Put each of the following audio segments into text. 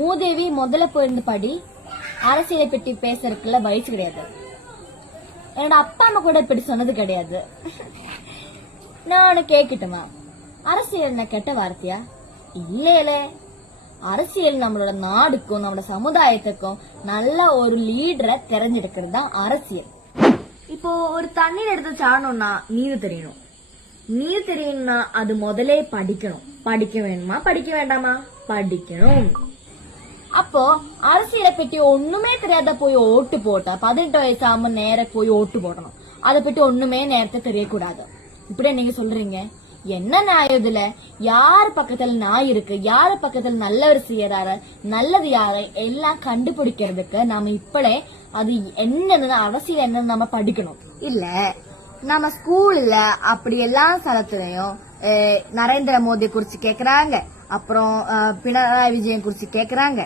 மூதேவி முதல்ல போயிருந்து படி. அரசியலை பற்றி பேசுறதுக்குள்ள வயசு கிடையாது. என்னோட அப்பா அம்மா கூட இப்படி சொன்னது கிடையாது. நான் கேட்கட்டுமா, அரசியல் என்ன கெட்ட வார்த்தையா? இல்லையே, அரசியல் நம்மளோட நாடுக்கும் நம்மளோட சமுதாயத்துக்கும் நல்ல ஒரு லீடரை தெரிஞ்செடுக்கிறது தான் அரசியல். இப்போ ஒரு தண்ணீர் எடுத்து சாடணும்னா நீர் தெரியணும். நீர் தெரியணும்னா அது முதலே படிக்கணும். படிக்க வேணுமா படிக்க வேண்டாமா? படிக்கணும். அப்போ அரசியலை பற்றி ஒண்ணுமே தெரியாத போய் ஓட்டு போட்டா 18 வயசு ஆம நேர போய் ஓட்டு போடணும். அதை பற்றி ஒண்ணுமே நேரத்தை தெரியக்கூடாது. இப்படியே நீங்க சொல்றீங்க. என்ன நியாயம் இதுல? யாரு பக்கத்துல நாய் இருக்கு, யாரு பக்கத்துல நல்லவர் செய்யறாரு, நல்லது யாரு எல்லாம் கண்டுபிடிக்கிறதுக்கு நாம இப்பளே அது என்னன்னு அரசியல் என்னன்னு நம்ம படிக்கணும். இல்ல நம்ம ஸ்கூல்ல அப்படி எல்லா ஸ்தலத்திலையும் நரேந்திர மோடி குறிச்சு கேக்குறாங்க, அப்புறம் பினராயி விஜயன் குறிச்சு கேக்குறாங்க,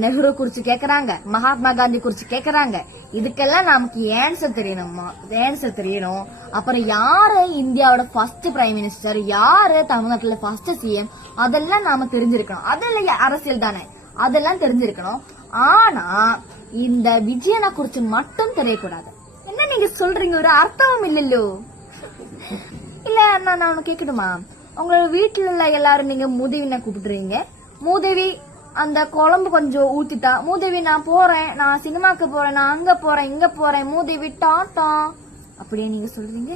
நெஹ்ரு குறிச்சு கேக்குறாங்க, மகாத்மா காந்தி குறிச்சு கேக்குறாங்க. இதுக்கெல்லாம் நமக்கு ஆன்சர் தெரியணும். அப்புறம் யாரு இந்தியாவோட ஃபர்ஸ்ட் பிரைம் மினிஸ்டர், யாரு தமிழ்நாட்டுல ஃபர்ஸ்ட் சிஎம், அதெல்லாம் நாம தெரிஞ்சிருக்கணும். அதெல்லாம் அரசியல் தானே, அதெல்லாம் தெரிஞ்சிருக்கணும். ஆனா இந்த விஜயனை குறிச்சு மட்டும் தெரியக்கூடாது. என்ன நீங்க சொல்றீங்க? ஒரு அர்த்தமும் இல்லையோ? இல்ல நான் ஒண்ணு கேட்கணுமா? உங்களோட வீட்டுல எல்லாரும் நீங்க மூதேவின கூப்பிடுறீங்க. மூதேவி அந்த குழம்பு கொஞ்சம் ஊத்திட்டா, மூதேவி நான் போறேன், நான் சினிமாக்கு போறேன், நான் அங்க போறேன், இங்க போறேன், மூதேவி டாட்டா அப்படியே நீங்க சொல்றீங்க.